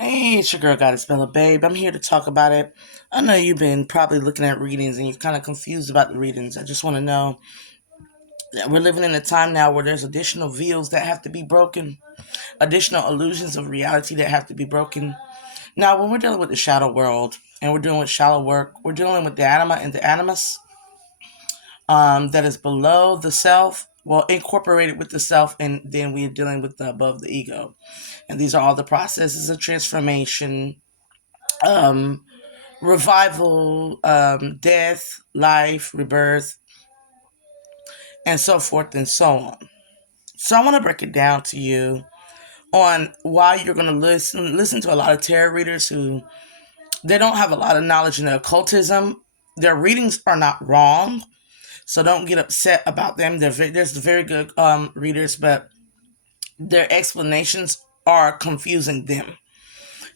Hey, it's your girl, Goddess Bella Babe. I'm here to talk about it. I know you've been probably looking at readings and you're kind of confused about the readings. I just want to know that we're living in a time now where there's additional veils that have to be broken, additional illusions of reality that have to be broken. Now, when we're dealing with the shadow world and we're dealing with shallow work, we're dealing with the anima and the animus that is below the self, well, incorporated with the self, and then we're dealing with the above the ego. And these are all the processes of transformation, um, revival, death, life, rebirth, and so forth and so on. So I want to break it down to you on why you're going to listen to a lot of tarot readers who they don't have a lot of knowledge in the occultism. Their readings are not wrong, so don't get upset about them. There's very good readers, but their explanations are confusing them.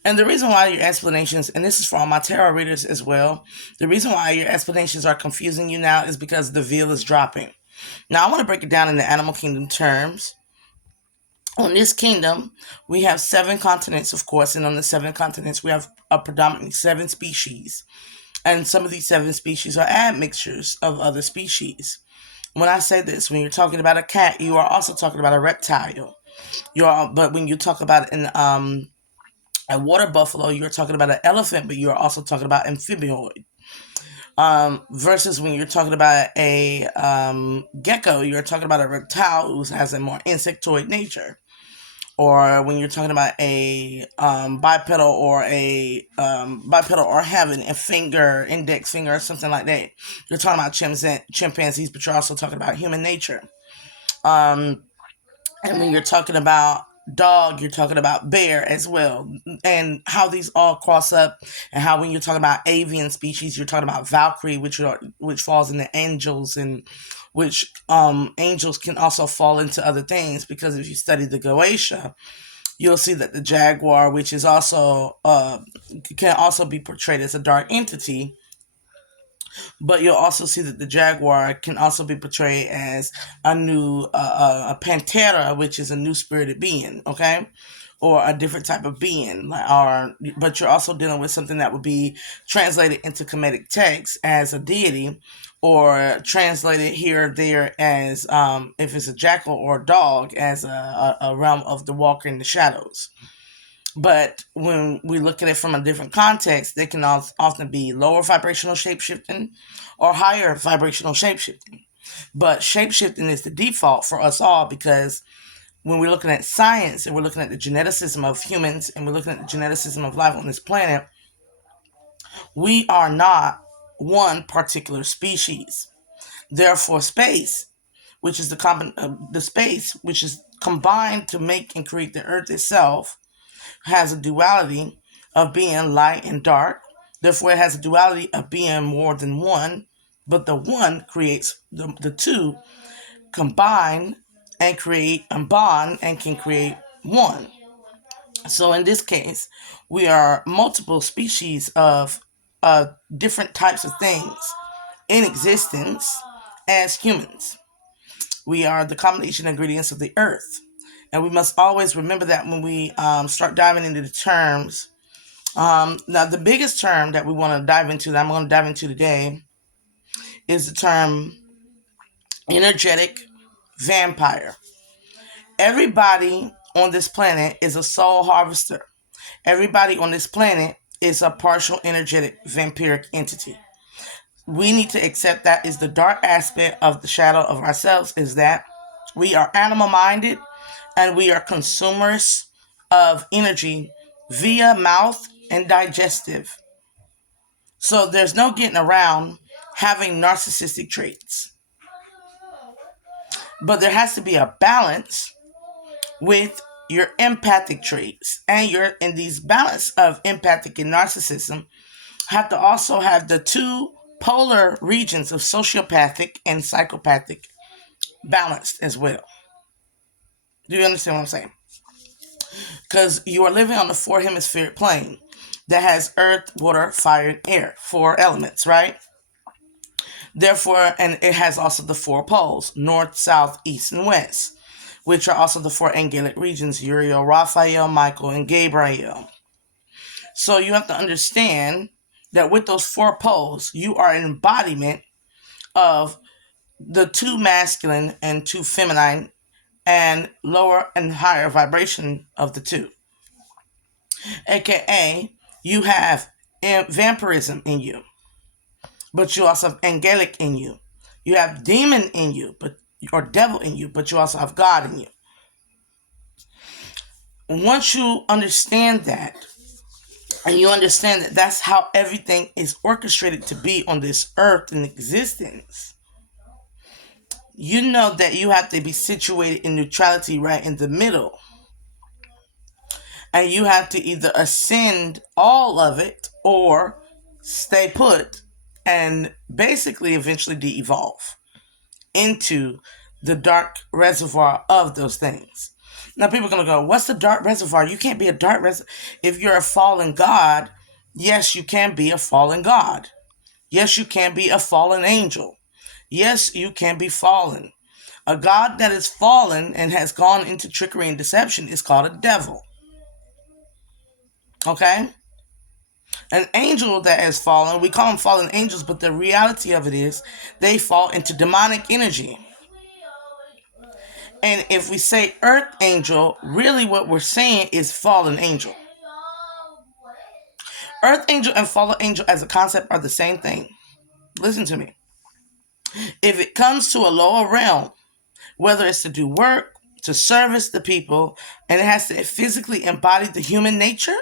And the reason why your explanations, and this is for all my tarot readers as well, the reason why your explanations are confusing you now is because the veil is dropping. Now, I want to break it down in the animal kingdom terms. On this kingdom, we have 7 continents, of course, and on the 7 continents, we have predominantly 7 species. And some of these 7 species are admixtures of other species. When I say this, when you're talking about a cat, you are also talking about a reptile. But when you talk about a water buffalo, you're talking about an elephant, but you're also talking about amphibioid. Versus when you're talking about a gecko, you're talking about a reptile who has a more insectoid nature. Or when you're talking about a bipedal or having a finger, index finger, or something like that, you're talking about chimpanzees, but you're also talking about human nature. Um, and when you're talking about dog, you're talking about bear as well, and how these all cross up, and how when you're talking about avian species, you're talking about Valkyrie, which falls into angels, and which angels can also fall into other things, because if you study the Goetia, you'll see that the jaguar, which is also can also be portrayed as a dark entity, but you'll also see that the jaguar can also be portrayed as a pantera, which is a new spirited being, okay, or a different type of being. But you're also dealing with something that would be translated into Kemetic text as a deity, or translated here or there as, if it's a jackal or a dog, as a realm of the walker in the shadows. But when we look at it from a different context, they can often be lower vibrational shapeshifting or higher vibrational shapeshifting. But shapeshifting is the default for us all, because when we're looking at science and we're looking at the geneticism of humans and we're looking at the geneticism of life on this planet, we are not one particular species. Therefore, space, which is the space which is combined to make and create the Earth itself, has a duality of being light and dark. Therefore, it has a duality of being more than one, but the one creates the two combine and create and bond and can create one. So in this case, we are multiple species of different types of things in existence as humans. We are the combination ingredients of the earth. And we must always remember that when we start diving into the terms. Now, the biggest term that we want to dive into, that I'm going to dive into today, is the term energetic vampire. Everybody on this planet is a soul harvester. Everybody on this planet is a partial energetic vampiric entity. We need to accept that is the dark aspect of the shadow of ourselves, is that we are animal minded and we are consumers of energy via mouth and digestive. So there's no getting around having narcissistic traits. But there has to be a balance with your empathic traits, and these balance of empathic and narcissism have to also have the two polar regions of sociopathic and psychopathic balanced as well. Do you understand what I'm saying? Because you are living on the 4 hemispheric plane that has earth, water, fire, and air, 4 elements, right? Therefore, and it has also the 4 poles, north, south, east, and west, which are also the 4 angelic regions, Uriel, Raphael, Michael, and Gabriel. So you have to understand that with those 4 poles, you are an embodiment of the 2 masculine and 2 feminine and lower and higher vibration of the 2. AKA, you have vampirism in you, but you also have angelic in you. You have demon in you, or devil in you, but you also have God in you. Once you understand that, and you understand that that's how everything is orchestrated to be on this earth in existence, you know that you have to be situated in neutrality right in the middle. And you have to either ascend all of it or stay put and basically eventually de-evolve into the dark reservoir of those things. Now people are going to go, what's the dark reservoir? You can't be a dark reservoir. If you're a fallen God, yes, you can be a fallen God. Yes, you can be a fallen angel. Yes, you can be fallen. A God that is fallen and has gone into trickery and deception is called a devil. Okay? An angel that has fallen, we call them fallen angels, but the reality of it is they fall into demonic energy. And if we say earth angel, really what we're saying is fallen angel. Earth angel and fallen angel as a concept are the same thing. Listen to me. If it comes to a lower realm, whether it's to do work, to service the people, and it has to physically embody the human nature,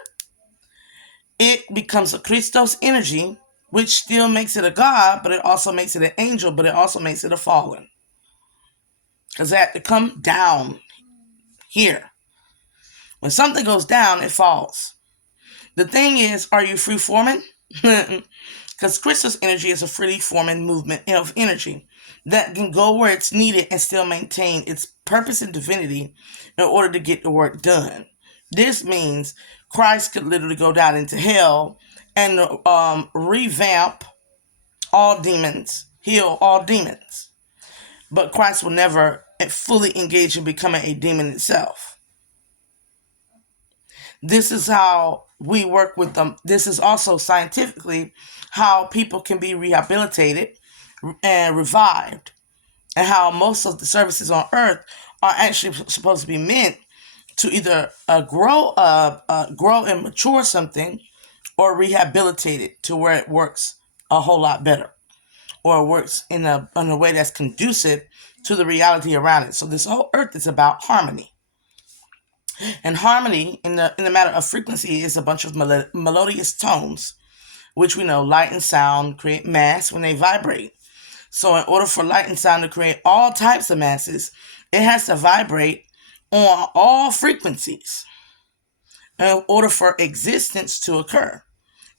it becomes a Christos energy, which still makes it a God, but it also makes it an angel, but it also makes it a fallen. Because it had to come down here. When something goes down, it falls. The thing is, are you free forming? Because Christos energy is a freely forming movement of energy that can go where it's needed and still maintain its purpose and divinity in order to get the work done. This means Christ could literally go down into hell and revamp all demons, heal all demons. But Christ will never fully engage in becoming a demon itself. This is how we work with them. This is also scientifically how people can be rehabilitated and revived, and how most of the services on earth are actually supposed to be meant to either grow and mature something, or rehabilitate it to where it works a whole lot better, or works in a way that's conducive to the reality around it. So this whole earth is about harmony. And harmony in the matter of frequency is a bunch of melodious tones, which we know light and sound create mass when they vibrate. So in order for light and sound to create all types of masses, it has to vibrate on all frequencies in order for existence to occur,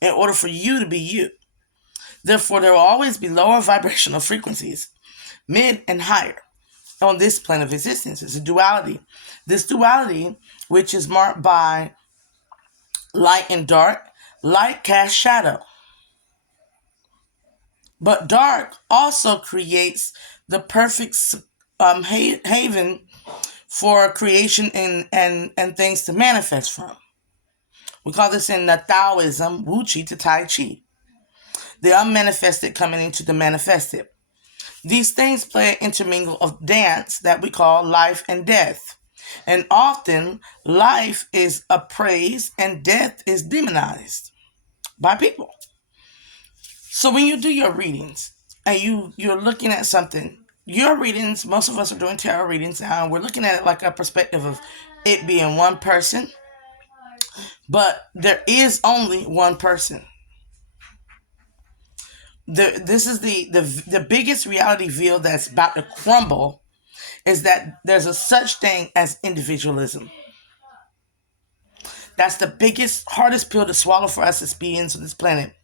in order for you to be you. Therefore, there will always be lower vibrational frequencies, mid and higher, on this plane of existence. It's a duality. This duality, which is marked by light and dark, light casts shadow. But dark also creates the perfect haven for creation and things to manifest from. We call this in the Taoism, Wu Chi to Tai Chi. The unmanifested coming into the manifested. These things play an intermingle of dance that we call life and death. And often, life is appraised and death is demonized by people. So when you do your readings and you're looking at something, your readings, most of us are doing tarot readings now, and we're looking at it like a perspective of it being one person. But there is only one person. This is the biggest reality veil that's about to crumble, is that there's a such thing as individualism. That's the biggest, hardest pill to swallow for us as beings on this planet,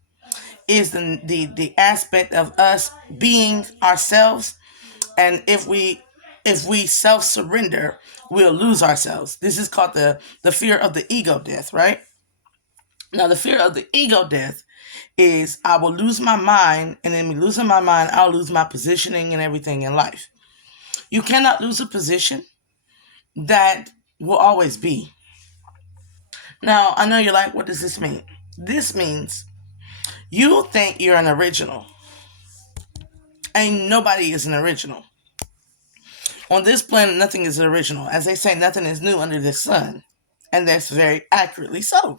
is the aspect of us being ourselves. And if we self-surrender, we'll lose ourselves. This is called the fear of the ego death, right? Now, the fear of the ego death is I will lose my mind, and in me losing my mind, I'll lose my positioning and everything in life. You cannot lose a position that will always be. Now, I know you're like, what does this mean? This means you think you're an original, and nobody is an original. On this planet, nothing is original. As they say, nothing is new under the sun. And that's very accurately so.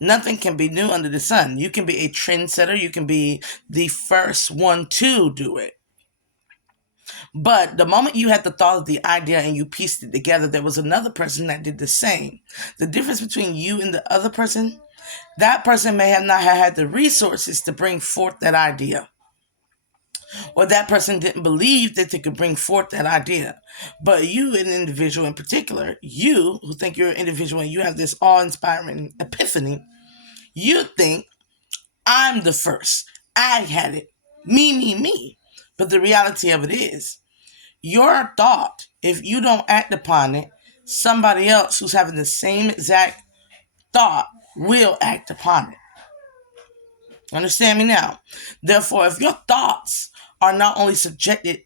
Nothing can be new under the sun. You can be a trendsetter. You can be the first one to do it. But the moment you had the thought of the idea and you pieced it together, there was another person that did the same. The difference between you and the other person, that person may have not had the resources to bring forth that idea. Or that person didn't believe that they could bring forth that idea. But you, an individual in particular, you who think you're an individual and you have this awe-inspiring epiphany, you think, I'm the first. I had it. Me. But the reality of it is, your thought, if you don't act upon it, somebody else who's having the same exact thought will act upon it. Understand me now? Therefore, if your thoughts are not only subjected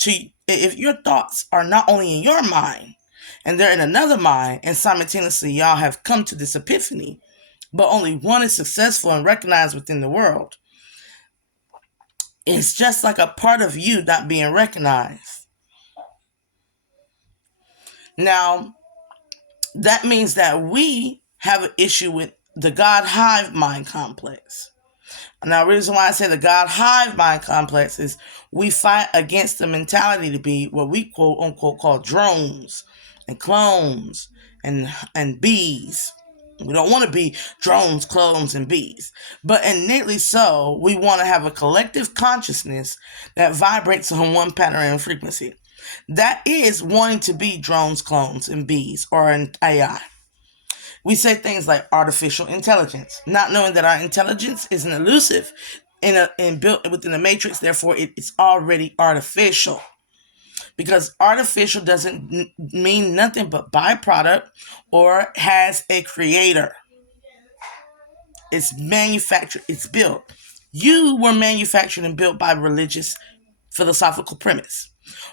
to, if your thoughts are not only in your mind, and they're in another mind, and simultaneously y'all have come to this epiphany, but only one is successful and recognized within the world, it's just like a part of you not being recognized. Now, that means that we have an issue with the God hive mind complex. Now, the reason why I say the God hive mind complex is we fight against the mentality to be what we quote unquote call drones and clones and bees. We don't want to be drones, clones, and bees. But innately so, we want to have a collective consciousness that vibrates on one pattern and frequency. That is wanting to be drones, clones, and bees, or an AI. We say things like artificial intelligence, not knowing that our intelligence is an elusive and built within the matrix, therefore it's already artificial. Because artificial doesn't mean nothing but byproduct or has a creator. It's manufactured, it's built. You were manufactured and built by religious philosophical premise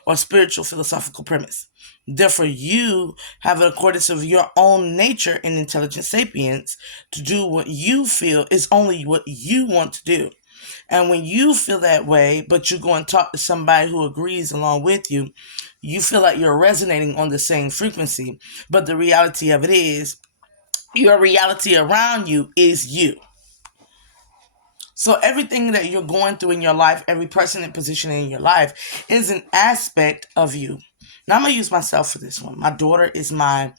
or spiritual philosophical premise. Therefore, you have an accordance of your own nature and intelligent sapience to do what you feel is only what you want to do. And when you feel that way, but you go and talk to somebody who agrees along with you, you feel like you're resonating on the same frequency. But the reality of it is, your reality around you is you. So everything that you're going through in your life, every person and position in your life is an aspect of you. Now I'm going to use myself for this one. My daughter is my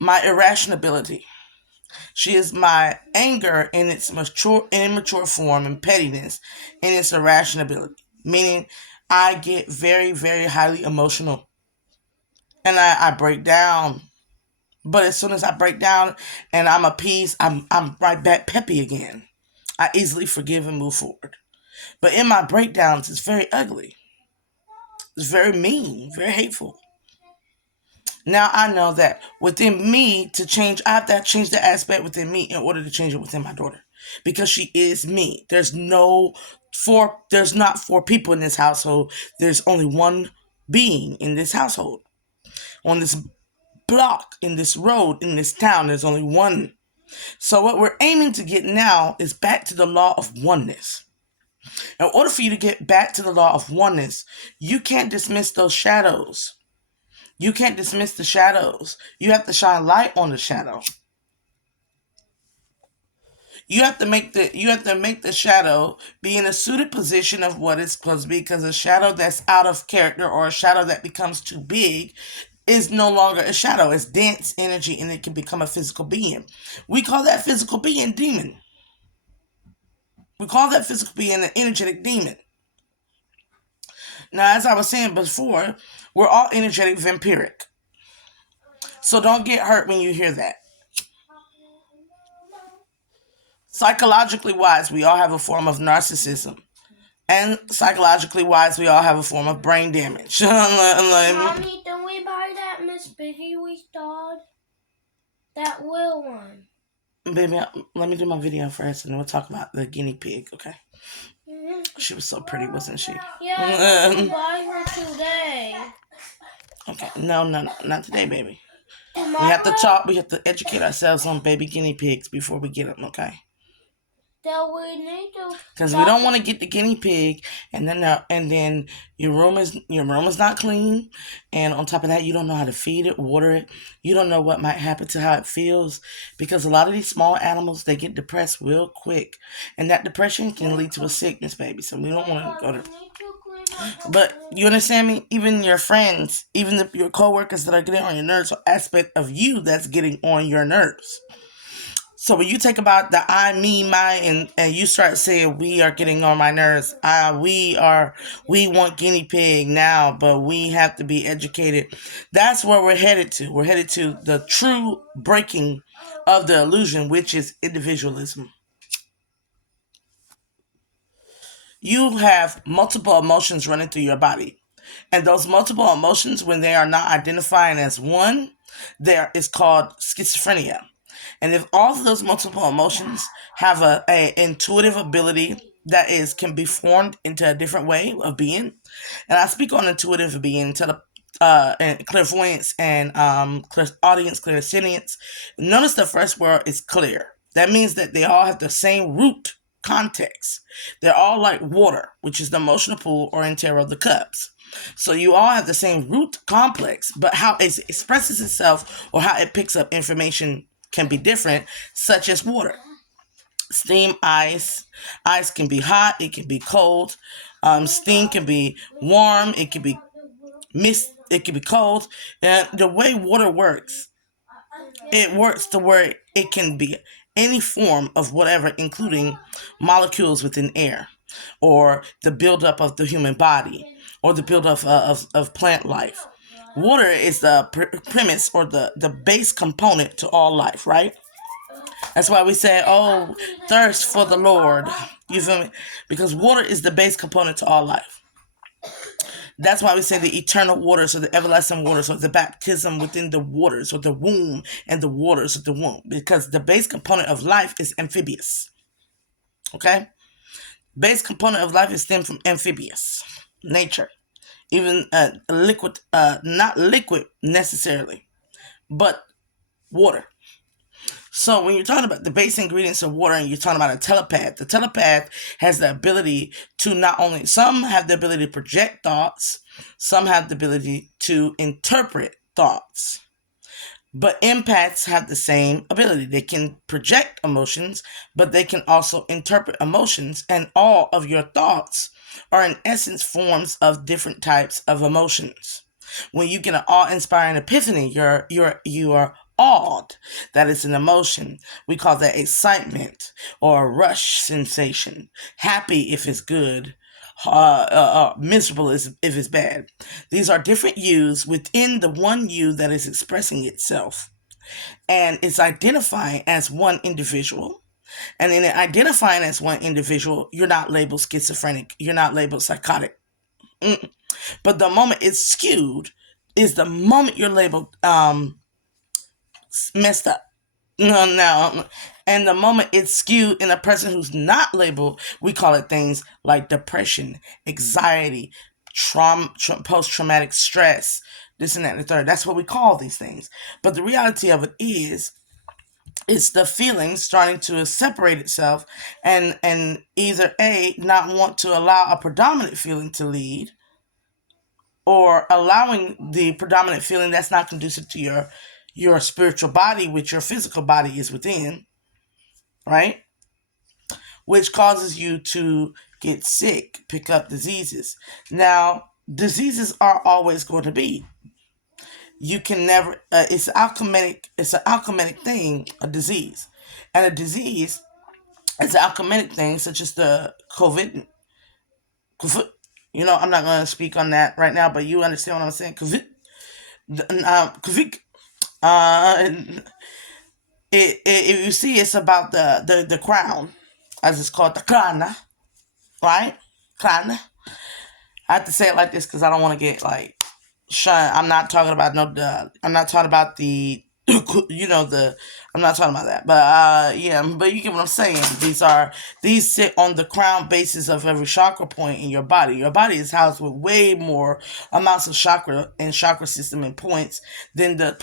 irrationality. She is my anger in its immature form and pettiness in its irrationality. Meaning I get very, very highly emotional. And I break down. But as soon as I break down and I'm appeased, I'm right back peppy again. I easily forgive and move forward. But in my breakdowns, it's very ugly. It's very mean, very hateful. Now I know that within me to change, I have to change the aspect within me in order to change it within my daughter. Because she is me. There's not four people in this household. There's only one being in this household. On this block, in this road, in this town, there's only one. So what we're aiming to get now is back to the law of oneness. In order for you to get back to the law of oneness, you can't dismiss those shadows. You can't dismiss the shadows. You have to shine light on the shadow. You have to make the shadow be in a suited position of what it's supposed to be, because a shadow that's out of character or a shadow that becomes too big is no longer a shadow. It's dense energy and it can become a physical being. We call that physical being demon. We call that physical being an energetic demon. Now, as I was saying before, we're all energetic vampiric. So don't get hurt when you hear that. Psychologically wise, we all have a form of narcissism. And psychologically wise, we all have a form of brain damage. Mommy, don't we buy that Miss Piggy we thought? That will one. Baby, let me do my video first and then we'll talk about the guinea pig, okay? Mm-hmm. She was so pretty, wasn't she? Yeah, I buy her today. Okay, no, not today, baby. We have to talk. We have to educate ourselves on baby guinea pigs before we get them. Okay. That we need to. Because we don't want to get the guinea pig, and then your room is not clean, and on top of that, you don't know how to feed it, water it. You don't know what might happen to how it feels, because a lot of these small animals, they get depressed real quick, and that depression can lead to a sickness, baby. So we don't want to go to. But you understand me? Even your friends, even your coworkers that are getting on your nerves, are aspect of you that's getting on your nerves. So when you take about the I, me, my, and you start saying we are getting on my nerves, we want guinea pig now, but we have to be educated. That's where we're headed to. We're headed to the true breaking of the illusion, which is individualism. You have multiple emotions running through your body. And those multiple emotions, when they are not identifying as one, there is called schizophrenia. And if all of those multiple emotions have a intuitive ability that can be formed into a different way of being, and I speak on intuitive being, and clairvoyance and audience clairsentience. Notice the first word is clear. That means that they all have the same root context. They're all like water, which is the emotional pool or in tarot the cups. So you all have the same root complex, but how it expresses itself or how it picks up information can be different, such as water, steam, ice. Ice can be hot, it can be cold. Steam can be warm, it can be mist, it can be cold. And the way water works, it works to where it can be any form of whatever, including molecules within air, or the buildup of the human body, or the buildup of plant life. Water is the premise or the base component to all life, right? That's why we say, oh, thirst for the Lord. You feel me? Because water is the base component to all life. That's why we say the eternal waters or the everlasting waters or the baptism within the waters or the womb and the waters of the womb. Because the base component of life is amphibious. Okay? Base component of life is stemmed from amphibious nature. Even liquid, not liquid necessarily, but water. So when you're talking about the base ingredients of water and you're talking about a telepath, the telepath has the ability to not only, some have the ability to project thoughts, some have the ability to interpret thoughts. But empaths have the same ability. They can project emotions, but they can also interpret emotions, and all of your thoughts are in essence forms of different types of emotions. When you get an awe-inspiring epiphany, you are awed. That is an emotion. We call that excitement or a rush sensation. Happy if it's good, miserable if it's bad. These are different yous within the one you that is expressing itself. And it's identifying as one individual. And in identifying as one individual, you're not labeled schizophrenic. You're not labeled psychotic. But the moment it's skewed is the moment you're labeled messed up. No. And the moment it's skewed in a person who's not labeled, we call it things like depression, anxiety, post-traumatic stress, this and that and the third. That's what we call these things. But the reality of it is, it's the feeling starting to separate itself and either A, not want to allow a predominant feeling to lead, or allowing the predominant feeling that's not conducive to your spiritual body, which your physical body is within, right? Which causes you to get sick, pick up diseases. Now, diseases are always going to be. You can never. It's an alchemic thing, a disease, and a disease is an alchemic thing, such as the COVID. You know, I'm not going to speak on that right now, but you understand what I'm saying. COVID. COVID. If you see, it's about the crown, as it's called, the krana, right? Krana. I have to say it like this because I don't want to get like shun. I'm not talking about I'm not talking about the. I'm not talking about that, but but you get what I'm saying. These sit on the crown basis of every chakra point in your body. Your body is housed with way more amounts of chakra and chakra system and points than the